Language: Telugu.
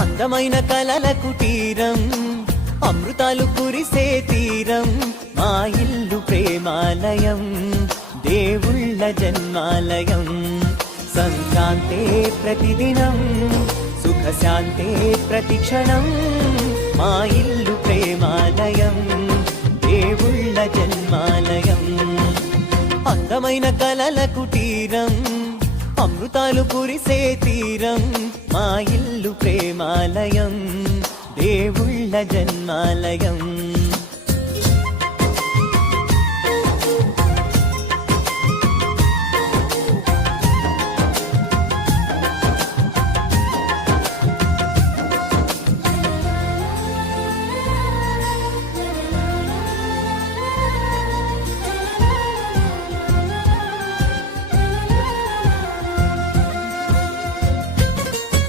అందమైన కలల కుటీరం, అమృతాలు కురిసే తీరం, మా ఇల్లు ప్రేమాలయం, దేవుళ్ళ జన్మాలయం. సంక్రాంతే ప్రతిదినం, సుఖశాంతే ప్రతిక్షణం, మా ఇల్లు ప్రేమాలయం, దేవుళ్ళ జన్మాలయం. అందమైన కలల కుటీరం, అమృతాలు కురిసే తీరం, మా ఇల్లు ప్రేమాలయం, దేవుళ్ళ జన్మాలయం.